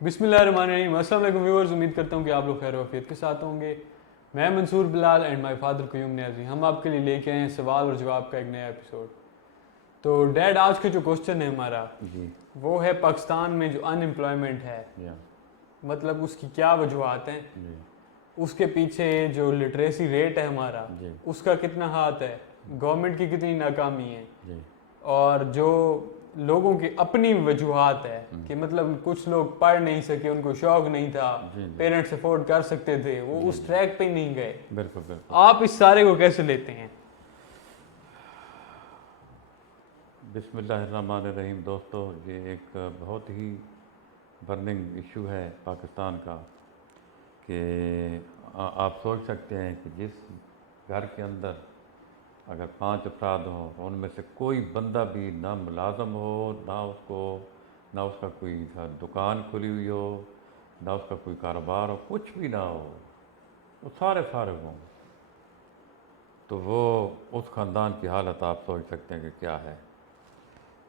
बिस्मिल्लाहिर्रहमानिर्रहीम। अस्सलाम वालेकुम व्यूअर्स, उम्मीद करता हूँ कि आप लोग खैर वफियत के साथ होंगे। मैं Mansoor Bilal and my father Qayyum Niazi, हम आपके लिए लेके आए हैं सवाल और जवाब का एक नया एपिसोड। तो डैड, आज का जो क्वेश्चन है हमारा जी वो है पाकिस्तान में जो अनएम्प्लॉयमेंट है, या मतलब उसकी क्या वजूहत हैं, जी उसके पीछे जो लिटरेसी रेट है हमारा जी उसका कितना हाथ है, गवर्नमेंट की कितनी नाकामी है, जी और जो लोगों की अपनी वजूहात है कि मतलब कुछ लोग पढ़ नहीं सके, उनको शौक नहीं था, जी जी पेरेंट्स अफोर्ड कर सकते थे, वो जी उस जी ट्रैक पे नहीं गए। बिल्कुल बिल्कुल। आप इस सारे को कैसे लेते हैं? बिस्मिल्लाहिर्रहमानिर्रहीम। दोस्तों, ये एक बहुत ही बर्निंग इशू है पाकिस्तान का कि आप सोच सकते हैं कि जिस घर के अंदर अगर 5 अफराद हों, उनमें से कोई बंदा भी ना मुलाजम हो, ना उसका कोई दुकान खुली हुई हो, ना उसका कोई कारोबार हो, कुछ भी ना हो, वो सारे फारिग हों, तो वो उस ख़ानदान की हालत आप सोच सकते हैं कि क्या है।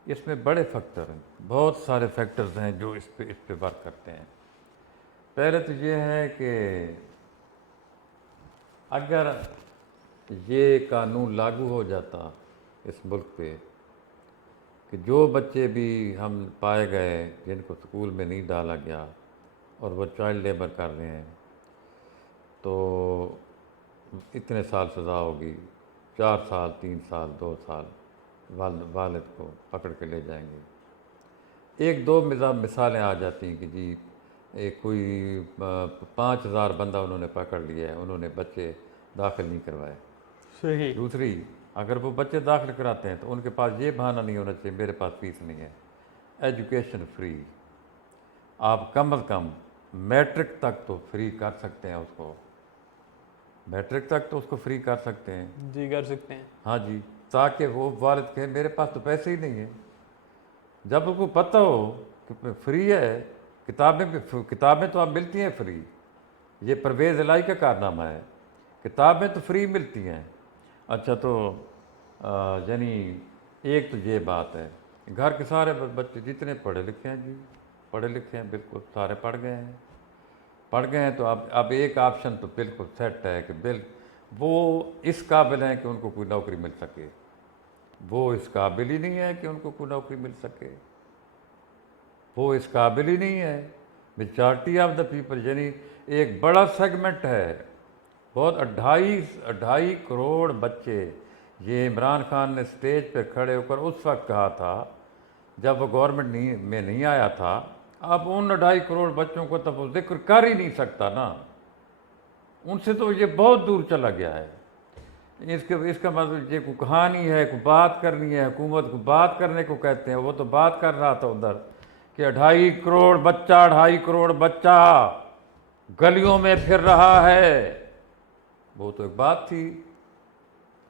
इसमें बड़े फैक्टर हैं, बहुत सारे फैक्टर्स हैं जो इस पे वर्क करते हैं। पहले तो ये है कि अगर ये कानून लागू हो जाता इस मुल्क पे कि जो बच्चे भी हम पाए गए जिनको स्कूल में नहीं डाला गया और वो चाइल्ड लेबर कर रहे हैं, तो इतने साल सज़ा होगी, 4 साल, 3 साल, 2 साल, वालिद को पकड़ के ले जाएंगे। एक दो मिसालें आ जाती हैं कि जी एक कोई 5,000 बंदा उन्होंने पकड़ लिया है, उन्होंने बच्चे दाखिल नहीं करवाए। सही। दूसरी, अगर वो बच्चे दाखिल कराते हैं तो उनके पास ये बहाना नहीं होना चाहिए मेरे पास फीस नहीं है। एजुकेशन फ्री, आप कम अज़ कम मैट्रिक तक तो फ्री कर सकते हैं उसको, मैट्रिक तक तो उसको फ्री कर सकते हैं। जी, कर सकते हैं। हाँ जी, ताकि वो वालिद कहे मेरे पास तो पैसे ही नहीं है। जब उसको पता हो कि फ्री है, किताबें तो अब मिलती हैं फ्री, ये परवेज़ इलाही का कारनामा है, किताबें तो फ्री मिलती हैं। अच्छा, तो यानी एक तो ये बात है, घर के सारे बच्चे जितने पढ़े लिखे हैं जी, पढ़े लिखे हैं, बिल्कुल सारे पढ़ गए हैं, तो अब एक ऑप्शन तो बिल्कुल सेट है कि वो इस काबिल हैं कि उनको कोई नौकरी मिल सके, वो इस काबिल ही नहीं है कि उनको कोई नौकरी मिल सके, वो इस काबिल ही नहीं है। मेजॉरिटी ऑफ द पीपल, यानी एक बड़ा सेगमेंट है, बहुत 2.5 करोड़ बच्चे। ये इमरान खान ने स्टेज पे खड़े होकर उस वक्त कहा था जब वो गवर्नमेंट में नहीं आया था। अब उन 2.5 करोड़ बच्चों को तो वो जिक्र कर ही नहीं सकता ना, उनसे तो ये बहुत दूर चला गया है। इसका मतलब ये कोई कहानी है, कोई बात करनी है, हुकूमत को बात करने को कहते हैं। वो तो बात कर रहा था उधर कि 2.5 करोड़ बच्चा गलियों में फिर रहा है, वो तो एक बात थी।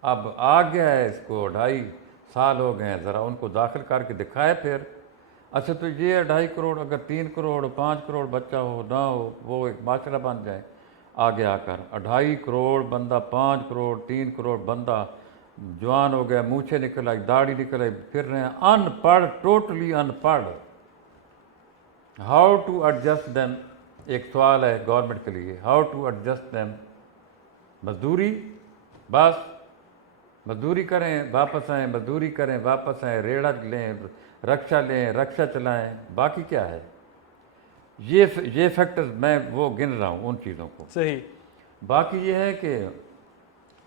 अब आ गया है, इसको 2.5 साल हो गए हैं, ज़रा उनको दाखिल करके दिखाए फिर। अच्छा, तो ये 2.5 करोड़, अगर 3 करोड़ 5 करोड़ बच्चा हो ना हो, वो एक माशरा बन जाए आगे आकर। 2.5 करोड़ बंदा, 5 करोड़, 3 करोड़ बंदा जवान हो गया, मूछें निकल आई, दाढ़ी निकल आई, फिर रहे हैं अनपढ़, टोटली अनपढ़। हाउ टू एडजस्ट दैम, एक सवाल है गवर्नमेंट के लिए, हाउ टू एडजस्ट दैम। मजदूरी, बस मजदूरी करें वापस आएँ, मजदूरी करें वापस आएँ, रेड़ा लें, रक्षा चलाएं, बाकी क्या है। ये फैक्टर्स मैं वो गिन रहा हूँ उन चीज़ों को। सही। बाकी ये है कि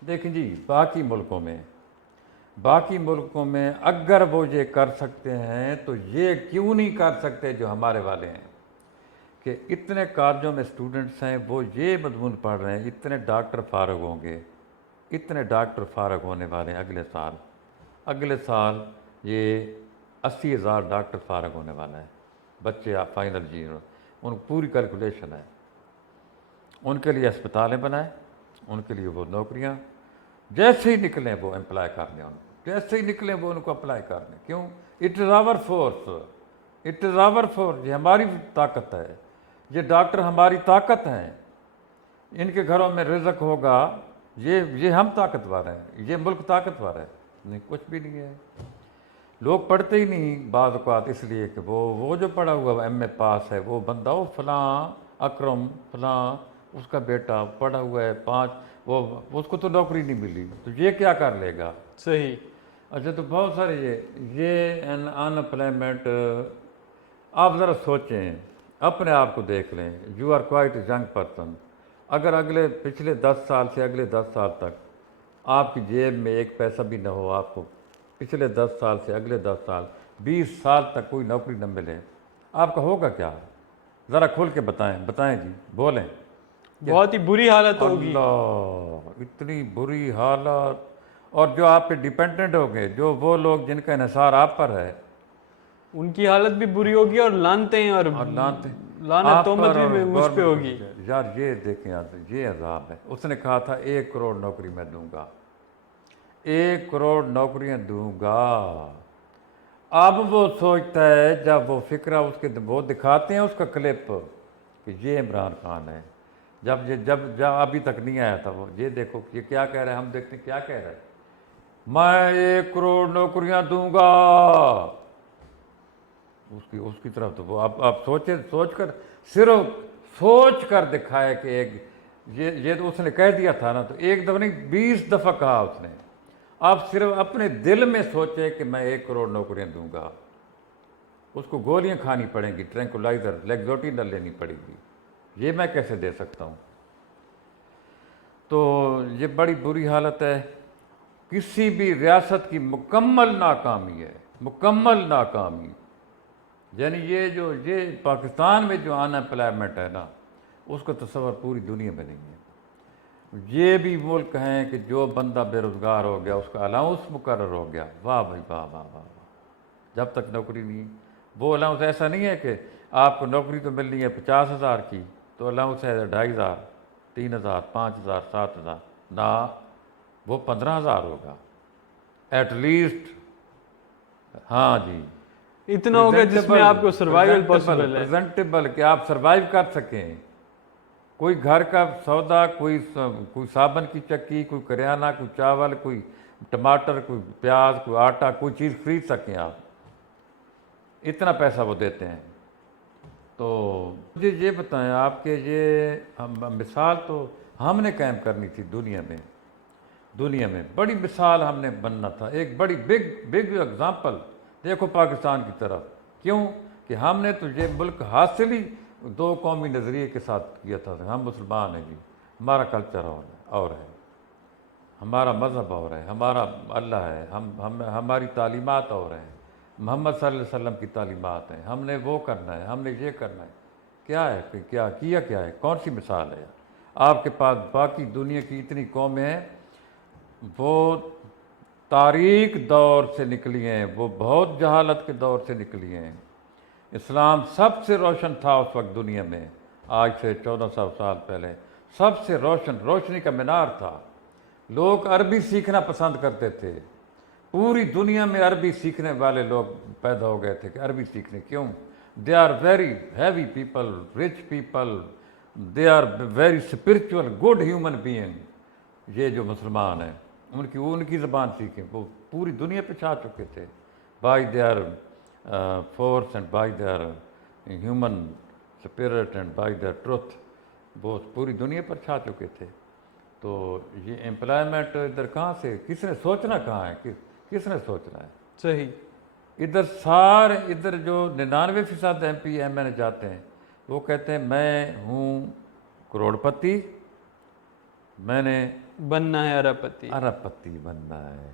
देखें जी, बाकी मुल्कों में अगर वो ये कर सकते हैं तो ये क्यों नहीं कर सकते जो हमारे वाले हैं, कि इतने कॉलेजों में स्टूडेंट्स हैं, वो ये मजमून पढ़ रहे हैं, इतने डॉक्टर फारग होंगे, इतने डॉक्टर फारग होने वाले हैं अगले साल ये 80,000 डॉक्टर फारग होने वाला है। बच्चे आप फाइनल जी, उन पूरी कैलकुलेशन है, उनके लिए अस्पतालें बनाए, उनके लिए वो नौकरियां, जैसे ही निकलें वो एम्प्लॉय करने, जैसे ही निकलें वो उनको अप्लाई करने। क्यों? इट इज़ आवर फोर्स, ये हमारी ताकत है, ये डॉक्टर हमारी ताकत हैं, इनके घरों में रिज़्क होगा, ये हम ताकतवर हैं, ये मुल्क ताकतवर है। नहीं, कुछ भी नहीं है। لوگ پڑھتے ہی نہیں بعض اوقات اس لیے کہ وہ جو پڑھا ہوا ایم اے پاس ہے وہ بندہ وہ فلاں اکرم فلاں اس کا بیٹا پڑھا ہوا ہے 5 وہ اس کو تو نوکری نہیں ملی تو یہ کیا کر لے گا. صحیح. اچھا تو بہت سارے یہ ان امپلائمنٹ آپ ذرا سوچیں اپنے آپ کو دیکھ لیں. You are quite a young person. اگر پچھلے 10 سال سے اگلے 10 سال تک آپ کی جیب میں ایک پیسہ بھی نہ ہو, آپ کو پچھلے 10 سال سے اگلے 10 سال 20 سال تک کوئی نوکری نہ ملے, آپ کا ہوگا کیا؟ ذرا کھول کے بتائیں جی, بولیں. بہت ہی بری حالت ہوگی. اللہ اتنی بری حالت. اور جو آپ پہ ڈیپینڈنٹ ہو گئے, جو وہ لوگ جن کا انحصار آپ پر ہے, ان کی حالت بھی بری ہوگی اور لانتیں اور لعنت تہمت بھی مجھ پہ ہوگی. یار یہ دیکھیں یہ عذاب ہے. اس نے کہا تھا 1 کروڑ نوکری میں دوں گا, 1 کروڑ نوکریاں دوں گا. اب وہ سوچتا ہے جب وہ فکرہ اس کے وہ دکھاتے ہیں اس کا کلپ کہ یہ عمران خان ہے, جب ابھی تک نہیں آیا تھا وہ, یہ دیکھو یہ کیا کہہ رہا ہے, ہم دیکھتے ہیں کیا کہہ رہا ہے, میں 1 کروڑ نوکریاں دوں گا. اس کی طرف تو وہ آپ سوچ کر صرف سوچ کر دکھائے کہ یہ تو اس نے کہہ دیا تھا نا, تو ایک دفعہ نہیں 20 دفعہ کہا اس نے. آپ صرف اپنے دل میں سوچے کہ میں 1 کروڑ نوکریاں دوں گا. اس کو گولیاں کھانی پڑیں گی, ٹرینکولائزر لیگزوٹینل لینی پڑے گی. یہ میں کیسے دے سکتا ہوں؟ تو یہ بڑی بری حالت ہے. کسی بھی ریاست کی مکمل ناکامی ہے, مکمل ناکامی. یعنی یہ پاکستان میں جو ان امپلائمنٹ ہے نا, اس کا تصور پوری دنیا میں نہیں ہے. یہ بھی ملک ہیں کہ جو بندہ بے روزگار ہو گیا اس کا الاؤنس مقرر ہو گیا, واہ بھائی واہ واہ واہ واہ. جب تک نوکری نہیں, وہ الاؤنس ایسا نہیں ہے کہ آپ کو نوکری تو ملنی ہے 50,000 کی تو الاؤنس ہے 2,500 3,000 5,000 7,000, نہ وہ 15,000 ہوگا ایٹ لیسٹ. ہاں جی, اتنا ہوگا جس میں آپ کو سروائیول پاسبل ہے, پریزنٹیبل کہ آپ سروائیو کر سکیں. کوئی گھر کا سودا, کوئی صابن کی چکی, کوئی کریانہ, کوئی چاول, کوئی ٹماٹر, کوئی پیاز, کوئی آٹا, کوئی چیز خرید سکیں آپ. اتنا پیسہ وہ دیتے ہیں. تو مجھے یہ بتائیں آپ کہ یہ مثال تو ہم نے قائم کرنی تھی دنیا میں بڑی مثال ہم نے بننا تھا, ایک بڑی بگ ایگزامپل. دیکھو پاکستان کی طرف, کیوں کہ ہم نے تو یہ ملک حاصل ہی 2 قومی نظریے کے ساتھ کیا تھا. ہم مسلمان ہیں جی, ہمارا کلچر اور ہے, ہمارا مذہب اور ہے, ہمارا اللہ ہے, ہماری تعلیمات اور ہیں, محمد صلی اللہ علیہ وسلم کی تعلیمات ہیں, ہم نے وہ کرنا ہے, ہم نے یہ کرنا ہے. کیا ہے, کیا ہے, کون سی مثال ہے؟ آپ کے پاس باقی دنیا کی اتنی قومیں ہیں, وہ تاریک دور سے نکلی ہیں, وہ بہت جہالت کے دور سے نکلی ہیں. اسلام سب سے روشن تھا اس وقت دنیا میں, آج سے 1400 سال پہلے سب سے روشنی کا مینار تھا. لوگ عربی سیکھنا پسند کرتے تھے. پوری دنیا میں عربی سیکھنے والے لوگ پیدا ہو گئے تھے کہ عربی سیکھنے. کیوں؟ They are very heavy people, rich people, they are very spiritual good human being. یہ جو مسلمان ہیں ان کی زبان سیکھیں, وہ پوری دنیا پہ چھا چکے تھے by their force and by their human spirit and by their truth. وہ پوری دنیا پر چھا چکے تھے. تو یہ امپلائمنٹ ادھر کہاں سے, کس نے سوچنا کہاں ہے, کس نے سوچنا ہے؟ صحیح. ادھر جو 99% ایم پی ایم این اے جاتے ہیں وہ کہتے ہیں میں ہوں کروڑ پتی, میں نے بننا ہے ارب پتی بننا ہے.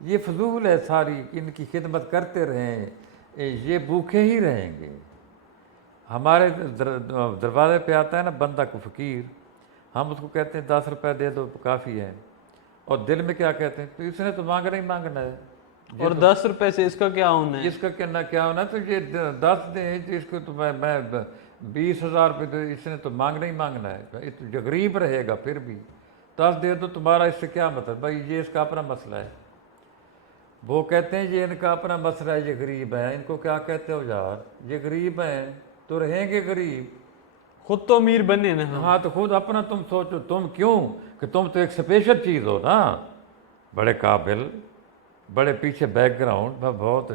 یہ فضول ہے ساری, ان کی خدمت کرتے رہیں, یہ بھوکے ہی رہیں گے. ہمارے دروازے پہ آتا ہے نا بندہ کو فقیر, ہم اس کو کہتے ہیں 10 روپے دے دو کافی ہے, اور دل میں کیا کہتے ہیں, تو اس نے تو مانگنا ہی مانگنا ہے, اور 10 روپے سے اس کا کیا ہونا ہے, اس کا کیا ہونا, تو یہ 10 دیں اس کو, تو میں 20,000 روپے تو اس نے تو مانگنا ہی مانگنا ہے. جو غریب رہے گا پھر بھی 10 دے دو, تمہارا اس سے کیا مطلب, بھائی یہ اس کا اپنا مسئلہ ہے. وہ کہتے ہیں یہ ان کا اپنا مسئلہ ہے, یہ غریب ہیں, ان کو کیا کہتے ہو یار, یہ غریب ہیں تو رہیں گے غریب, خود تو امیر بنے نا. ہاں تو خود اپنا تم سوچو, تم کیوں کہ تم تو ایک اسپیشل چیز ہو نا, بڑے قابل, बड़े पीछे बैकग्राउंड में बहुत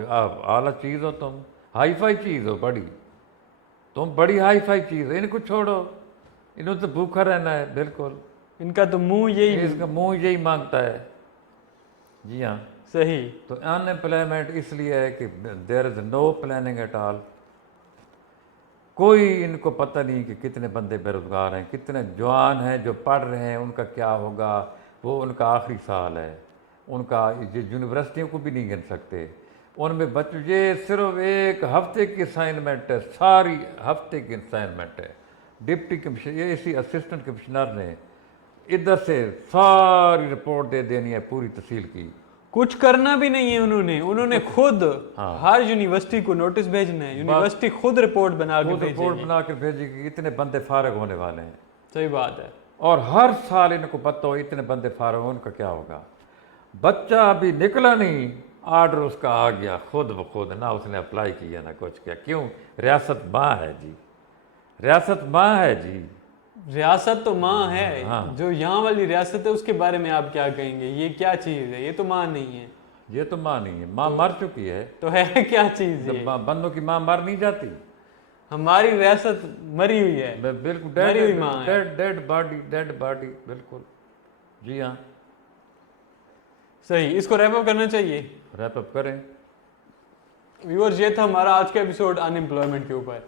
आला चीज़ हो तुम, हाई फाई चीज़ हो बड़ी, तुम बड़ी हाई फाई चीज़ हो, इनको छोड़ो, इन्होंने तो भूखा रहना है बिल्कुल, इनका तो मुंह यही इसका मुंह यही मांगता है। जी हाँ। सही। तो अनएम्प्लॉयमेंट इसलिए है कि there is no planning at all, कोई इनको पता नहीं कि कितने बंदे बेरोज़गार हैं, कितने जवान हैं जो पढ़ रहे हैं, उनका क्या होगा, वो उनका आखिरी साल है, उनका ये यूनिवर्सिटियों को भी नहीं गिन सकते, उनमें बच्चों, ये सिर्फ एक हफ्ते की असाइनमेंट है, सारी हफ्ते की असाइनमेंट है। डिप्टी कमिश्नर, ये इसी असिस्टेंट कमिश्नर ने इधर से सारी रिपोर्ट दे देनी है पूरी तहसील की, कुछ करना भी नहीं है उन्होंने खुद हर यूनिवर्सिटी को नोटिस भेजना है, यूनिवर्सिटी खुद रिपोर्ट बना के रिपोर्ट बना के भेजेगी, इतने बंदे फारग होने वाले हैं। सही बात है। और हर साल इनको पता हो इतने बंदे फारग हो, उनका क्या होगा। बच्चा अभी निकला नहीं, आर्डर उसका आ गया खुद ब खुद, ना उसने अप्लाई किया ना कुछ किया। क्यों? रियासत माँ है जी, रियासत माँ है जी, रियासत तो माँ है। हाँ। जो यहाँ वाली रियासत है उसके बारे में आप क्या कहेंगे? ये क्या चीज़ है? ये तो माँ नहीं है। ये तो माँ नहीं है, माँ मर चुकी है। तो है क्या चीज़ जब ये? बंदों की माँ मर नहीं जाती, हमारी रियासत मरी हुई है, बिल्कुल मरी हुई माँ है। डेड बॉडी बिल्कुल। जी हाँ, सही। इसको रैप अप करना चाहिए। रैप अप करें। व्यूअर्स, ये था हमारा आज का एपिसोड अनएम्प्लॉयमेंट के ऊपर।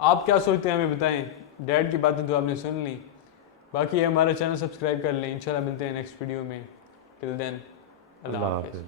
आप क्या सोचते हैं हमें बताएं। डैड की बातें तो आपने सुन ली, बाकी हमारा चैनल सब्सक्राइब कर लें। इंशाल्लाह मिलते हैं नेक्स्ट वीडियो में। टिल देन, अल्लाह हाफिज़।